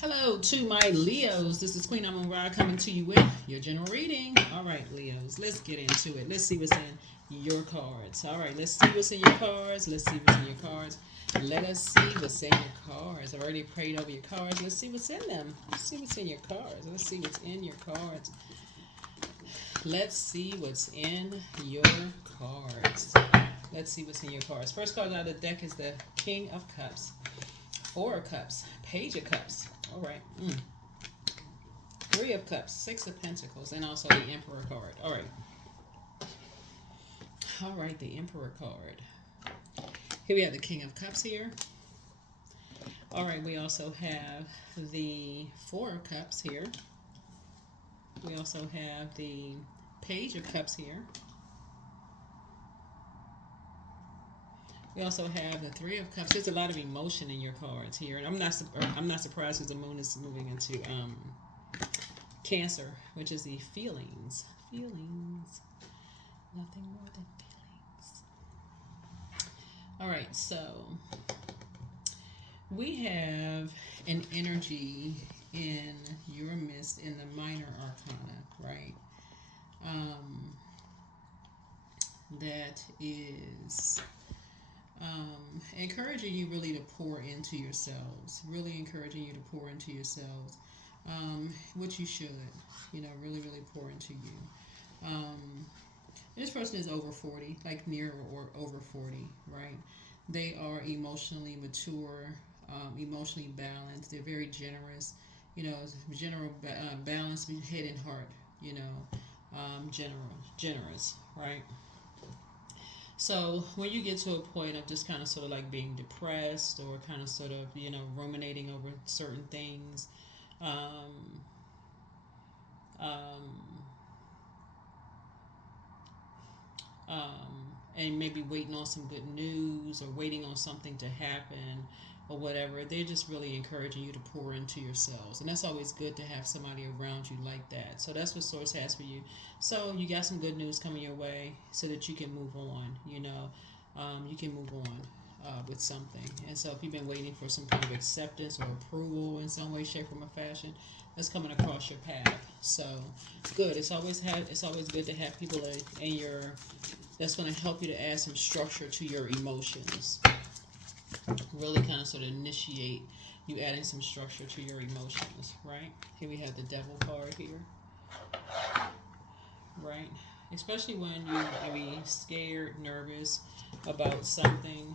Hello to my Leos. This is Queen Amun Ra coming to you with your general reading. All right, Leos, let's get into it. Let's see what's in your cards. All right, let's see what's in your cards. Let's see what's in your cards. Let us see what's in your cards. I've already prayed over your cards. Let's see what's in them. Let's see what's in your cards. Let's see what's in your cards. Let's see what's in your cards. Let's see what's in your cards. First card out of the deck is the King of Cups. Four of Cups. Page of Cups. All right. Three of Cups. Six of Pentacles. And also the Emperor card. All right. All right, the Emperor card. Here we have the King of Cups here. All right, we also have the Four of Cups here. We also have the Page of Cups here. We also have the Three of Cups. There's a lot of emotion in your cards here, and I'm not surprised because the Moon is moving into Cancer, which is the feelings. Feelings, nothing more than feelings. All right, so we have an energy in your midst in the Minor Arcana, right? That is encouraging you really to pour into yourselves, really encouraging you to pour into yourselves, which you should, really pour into you. This person is over 40, like near or over 40, right? They are emotionally mature, emotionally balanced. They're very generous, balance, head and heart, generous, right? So when you get to a point of just kind of sort of like being depressed or kind of sort of, ruminating over certain things, um, um, and maybe waiting on some good news or waiting on something to happen or whatever, they're just really encouraging you to pour into yourselves. And that's always good to have somebody around you like that. So that's what Source has for you. So you got some good news coming your way so that you can move on, you can move on with something. And so if you've been waiting for some kind of acceptance or approval in some way, shape, form, or fashion, that's coming across your path. So good. It's always good to have people in your that's going to help you to add some structure to your emotions. Really kind of sort of initiate you adding some structure to your emotions, right? Here we have the Devil card here, right? Especially when you may be scared, nervous about something.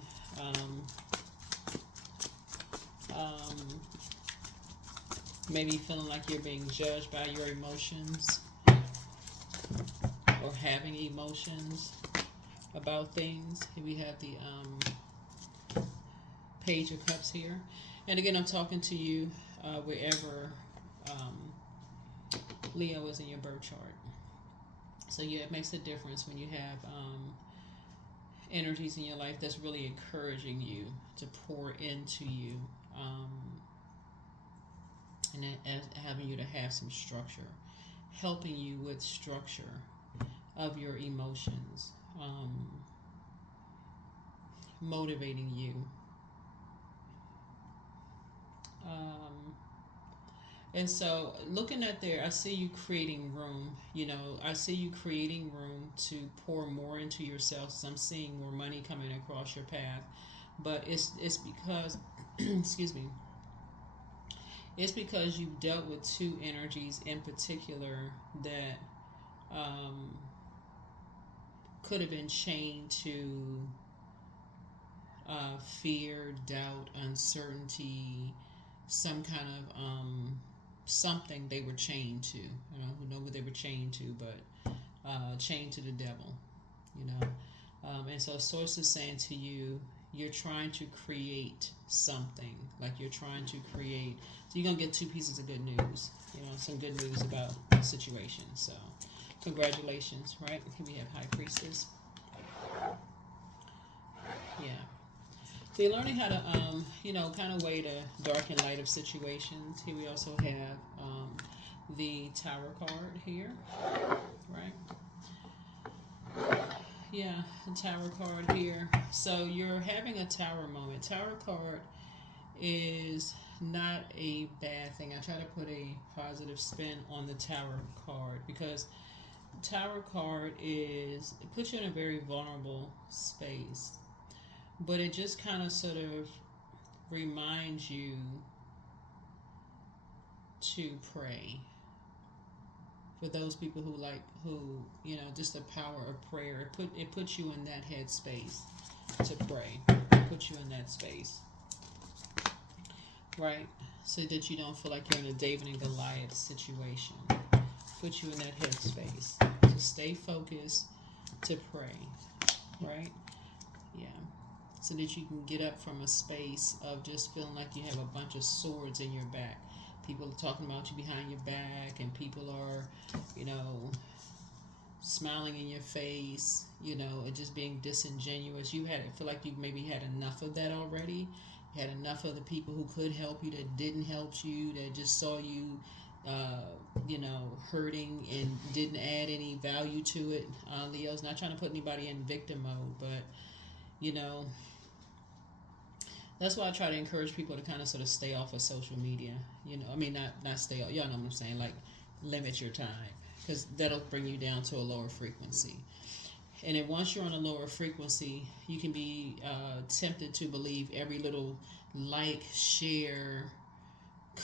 Maybe feeling like you're being judged by your emotions or having emotions about things. Here we have the Page of Cups here. And again, I'm talking to you wherever Leo is in your birth chart. So yeah, it makes a difference when you have energies in your life that's really encouraging you to pour into you, and having you to have some structure, helping you with structure of your emotions, motivating you. And so looking at there, I see you creating room, I see you creating room to pour more into yourself. So I'm seeing more money coming across your path, but it's because, excuse me, it's because you've dealt with two energies in particular that could have been chained to fear, doubt, uncertainty, some kind of something they were chained to. I don't know what they were chained to, but chained to the devil, and so Source is saying to you, you're trying to create something, like you're trying to create. So you're gonna get two pieces of good news, some good news about the situation. So congratulations, right? Here we have High Priestess. Yeah. So you're learning how to, kind of weigh the dark and light of situations. Here we also have the Tower card here, right? Yeah, the Tower card here. So you're having a Tower moment. Tower card is not a bad thing. I try to put a positive spin on the Tower card because Tower card it puts you in a very vulnerable space, but it just kind of sort of reminds you to pray for those people just the power of prayer. It puts you in that headspace to pray. It puts you in that space, right? So that you don't feel like you're in a David and Goliath situation. Put you in that headspace to stay focused, to pray, right? Yeah. So that you can get up from a space of just feeling like you have a bunch of swords in your back. People are talking about you behind your back, and people are, smiling in your face, and just being disingenuous. Feel like you maybe had enough of that already. You had enough of the people who could help you that didn't help you, that just saw you, hurting and didn't add any value to it. Leo's not trying to put anybody in victim mode, but, that's why I try to encourage people to kind of sort of stay off of social media. Not stay off. Y'all know what I'm saying. Like, limit your time, because that'll bring you down to a lower frequency. And then once you're on a lower frequency, you can be tempted to believe every little like, share,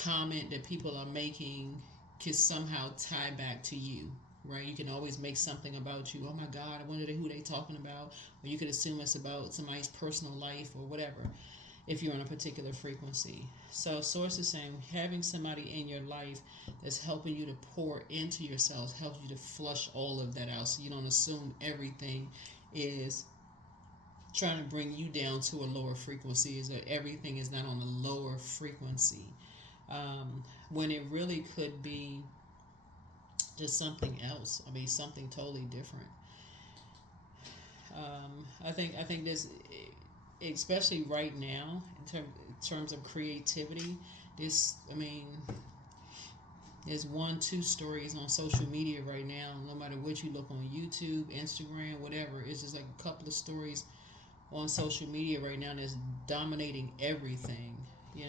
comment that people are making can somehow tie back to you, right? You can always make something about you. Oh my God, I wonder who they talking about. Or you could assume it's about somebody's personal life or whatever, if you're on a particular frequency. So Source is saying having somebody in your life that's helping you to pour into yourself helps you to flush all of that out, so you don't assume everything is trying to bring you down to a lower frequency, is that everything is not on a lower frequency, when it really could be just something else. Something totally different. I think this, especially right now, in terms of creativity, there's 1-2 stories on social media right now. No matter what you look on YouTube, Instagram, whatever, it's just like a couple of stories on social media right now that's dominating everything.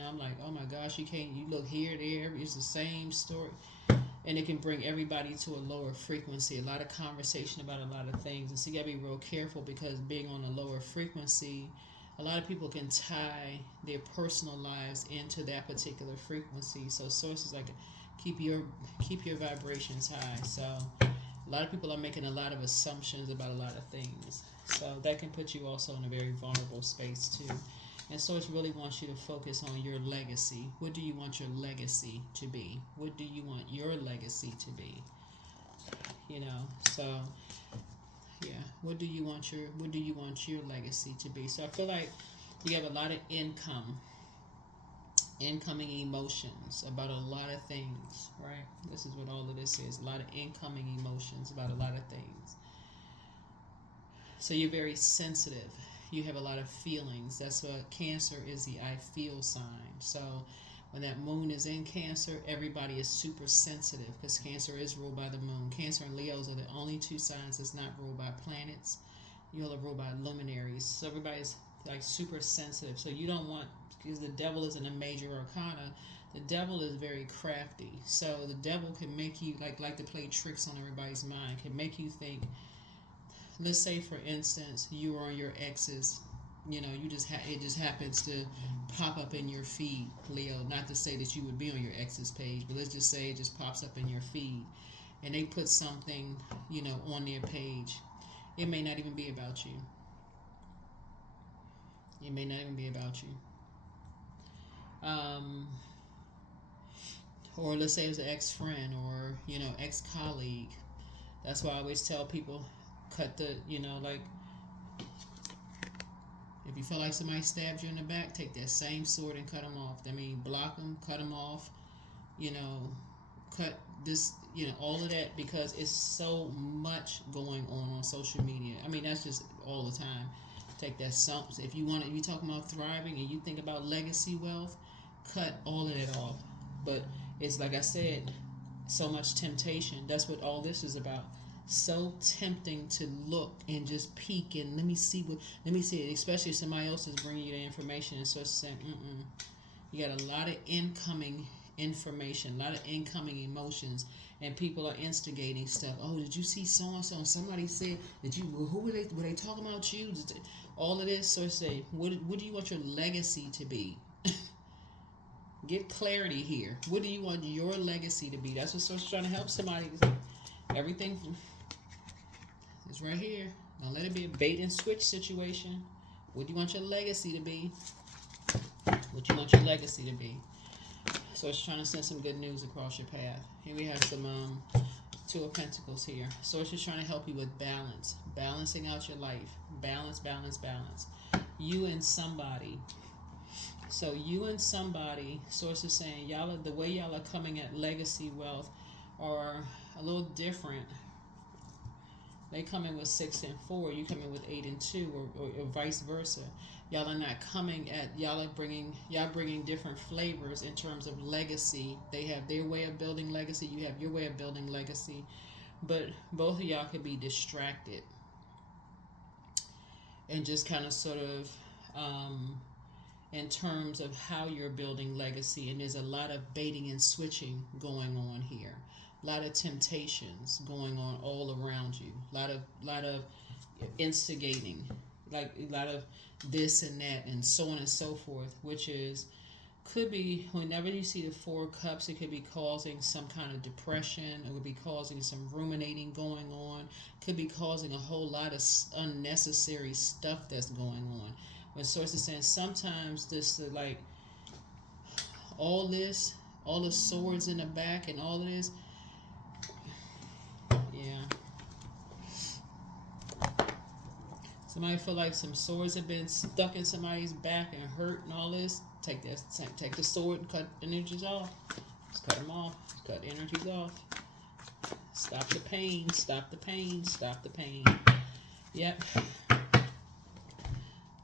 I'm like, oh my gosh, you look here, there, it's the same story. And it can bring everybody to a lower frequency, a lot of conversation about a lot of things. And so you gotta be real careful, because being on a lower frequency, a lot of people can tie their personal lives into that particular frequency. So sources like keep your vibrations high. So a lot of people are making a lot of assumptions about a lot of things. So that can put you also in a very vulnerable space too. And Source really wants you to focus on your legacy. What do you want your legacy to be? What do you want your legacy to be? So yeah, what do you want your legacy to be? So I feel like you have a lot of incoming emotions about a lot of things, right? This is what all of this is, a lot of incoming emotions about a lot of things. So you're very sensitive. You have a lot of feelings. That's what Cancer is, the I feel sign. So when that moon is in Cancer, everybody is super sensitive, because Cancer is ruled by the moon. Cancer and Leos are the only 2 signs that's not ruled by planets. You all are ruled by luminaries. So everybody's like super sensitive. So you don't want, because the devil is in a major arcana, the devil is very crafty. So the devil can make you like to play tricks on everybody's mind, can make you think. Let's say, for instance, you are on your ex's, it just happens to pop up in your feed, Leo. Not to say that you would be on your ex's page, but let's just say it just pops up in your feed, and they put something, on their page. It may not even be about you. It may not even be about you. Or let's say it's an ex-friend or, ex-colleague. That's why I always tell people, cut the, if you feel like somebody stabbed you in the back, take that same sword and cut them off. Block them, cut them off, cut this, all of that, because it's so much going on social media. That's just all the time. Take that if you talking about thriving and you think about legacy wealth, cut all of it off. But it's like I said, so much temptation. That's what all this is about. So tempting to look and just peek and let me see it, especially if somebody else is bringing you the information and so saying, You got a lot of incoming information, a lot of incoming emotions, and people are instigating stuff. Oh, did you see so and so? Somebody said, did you? Who were they talking about you? All of this. So say, what do you want your legacy to be? Get clarity here. What do you want your legacy to be? That's what Source is trying to help somebody. Everything is right here. Don't let it be a bait and switch situation. What do you want your legacy to be? What you want your legacy to be? So it's trying to send some good news across your path. Here we have some Two of Pentacles here. So it's just trying to help you with balance. Balancing out your life. Balance, balance, balance. You and somebody. So you and somebody, Source is saying, y'all are, the way y'all are coming at legacy wealth are a little different. They come in with 6 and 4. You come in with 8 and 2, or vice versa. Y'all are not coming at, y'all bringing different flavors in terms of legacy. They have their way of building legacy. You have your way of building legacy. But both of y'all could be distracted and just kind of sort of in terms of how you're building legacy. And there's a lot of baiting and switching going on here. A lot of temptations going on all around you. A lot of instigating, like a lot of this and that and so on and so forth, which is, could be, whenever you see the 4 cups, it could be causing some kind of depression. It would be causing some ruminating going on. Could be causing a whole lot of unnecessary stuff that's going on. When Source is saying sometimes this, like, all this, all the swords in the back and all of this, yeah. Somebody feel like some swords have been stuck in somebody's back and hurt and all this. Take the sword and cut energies off. Just cut them off. Cut energies off. Stop the pain. Stop the pain. Stop the pain. Yep.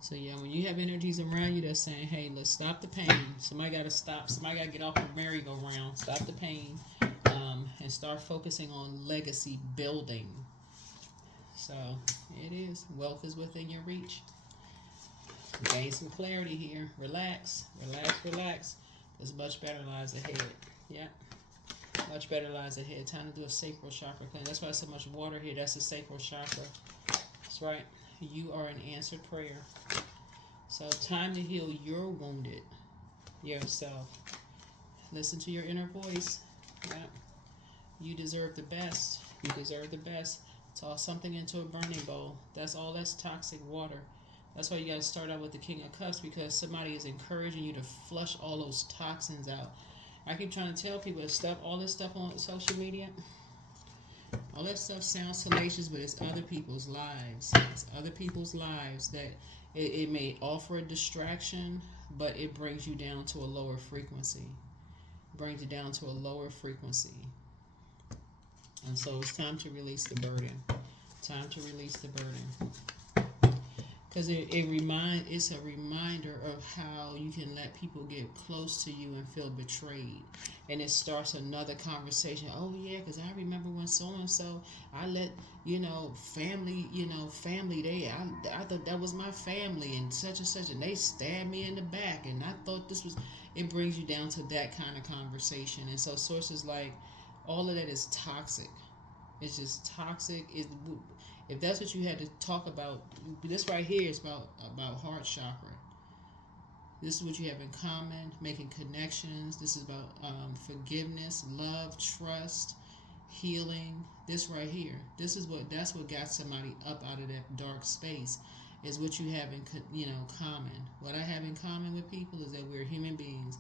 So yeah, when you have energies around you that's saying, hey, let's stop the pain. Somebody got to stop. Somebody got to get off the merry-go-round. Stop the pain. And start focusing on legacy building. So it is. Wealth is within your reach. Gain some clarity here. Relax. Relax, relax. There's much better lies ahead. Yeah. Much better lies ahead. Time to do a sacral chakra cleanse. That's why there's so much water here. That's the sacral chakra. That's right. You are an answered prayer. So time to heal your wounded yourself. Listen to your inner voice. Yeah. You deserve the best. You deserve the best. Toss something into a burning bowl. That's all. That's toxic water. That's why you got to start out with the King of Cups, because somebody is encouraging you to flush all those toxins out. I keep trying to tell people all this stuff on social media, all that stuff sounds salacious, but it's other people's lives. It's other people's lives that it may offer a distraction, but it brings you down to a lower frequency. Brings you down to a lower frequency. And so it's time to release the burden. Time to release the burden. Because it's a reminder of how you can let people get close to you and feel betrayed. And it starts another conversation. Oh, yeah, because I remember when so-and-so, I let, family, I thought that was my family and such, and they stabbed me in the back. And I thought this was, it brings you down to that kind of conversation. And so sources like, all of that is toxic. It's just toxic. If that's what you had to talk about, this right here is about heart chakra. This is what you have in common, making connections. This is about forgiveness, love, trust, healing. This right here. That's what got somebody up out of that dark space. Is what you have in common. What I have in common with people is that we're human beings.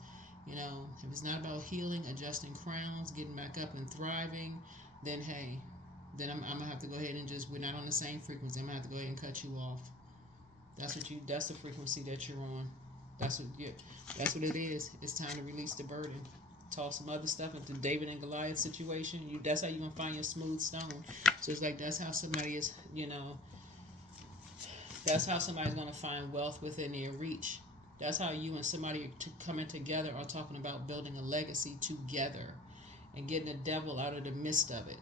If it's not about healing, adjusting crowns, getting back up and thriving, then hey, then I'm gonna have to go ahead and we're not on the same frequency. I'm gonna have to go ahead and cut you off. That's the frequency that you're on. That's what it is. It's time to release the burden. Toss some other stuff into David and Goliath situation. That's how you're gonna find your smooth stone. So it's like that's how somebody is, that's how somebody's gonna find wealth within their reach. That's how you and somebody coming together are talking about building a legacy together and getting the devil out of the midst of it.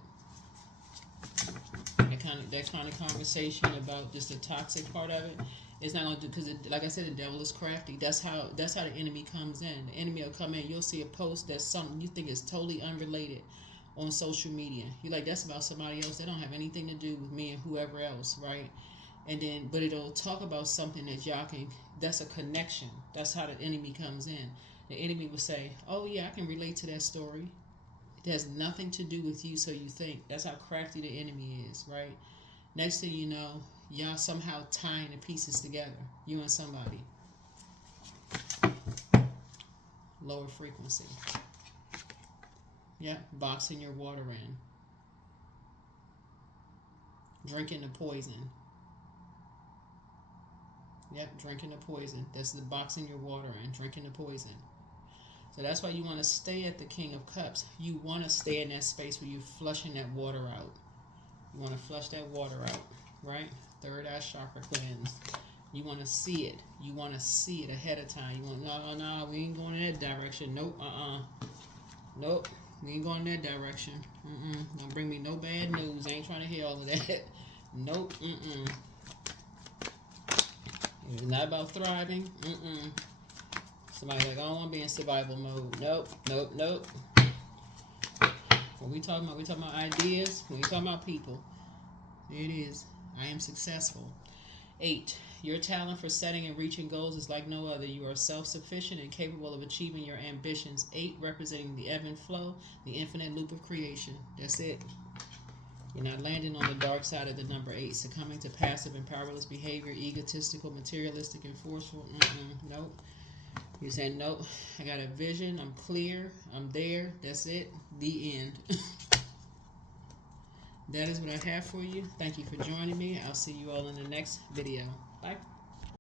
That kind of conversation about just the toxic part of it It's not gonna do, because like I said, the devil is crafty. That's how the enemy comes in. The enemy will come in. You'll see a post that's something you think is totally unrelated on social media. You're like, that's about somebody else. That don't have anything to do with me and whoever else, right? And then, but it'll talk about something that y'all can. That's a connection. That's how the enemy comes in. The enemy will say, "Oh yeah, I can relate to that story. It has nothing to do with you, so you think." That's how crafty the enemy is, right? Next thing you know, y'all somehow tying the pieces together. You and somebody. Lower frequency. Yeah, boxing your water in. Drinking the poison. Yep, drinking the poison. That's the boxing your water in. Drinking the poison. So that's why you want to stay at the King of Cups. You want to stay in that space where you're flushing that water out. You want to flush that water out, right? Third eye chakra cleanse. You want to see it. You want to see it ahead of time. You want, no, we ain't going in that direction. Nope, Nope, we ain't going in that direction. Don't bring me no bad news. I ain't trying to hear all of that. Nope, It's not about thriving. Somebody's like, I don't want to be in survival mode. Nope. When we talking about ideas. When we talking about people, it is. I am successful. 8. Your talent for setting and reaching goals is like no other. You are self-sufficient and capable of achieving your ambitions. 8 representing the ebb and flow, the infinite loop of creation. That's it. You're not landing on the dark side of the number 8, succumbing to passive and powerless behavior, egotistical, materialistic, and forceful. Nope. You're saying, nope, I got a vision, I'm clear, I'm there, that's it, the end. That is what I have for you. Thank you for joining me. I'll see you all in the next video. Bye.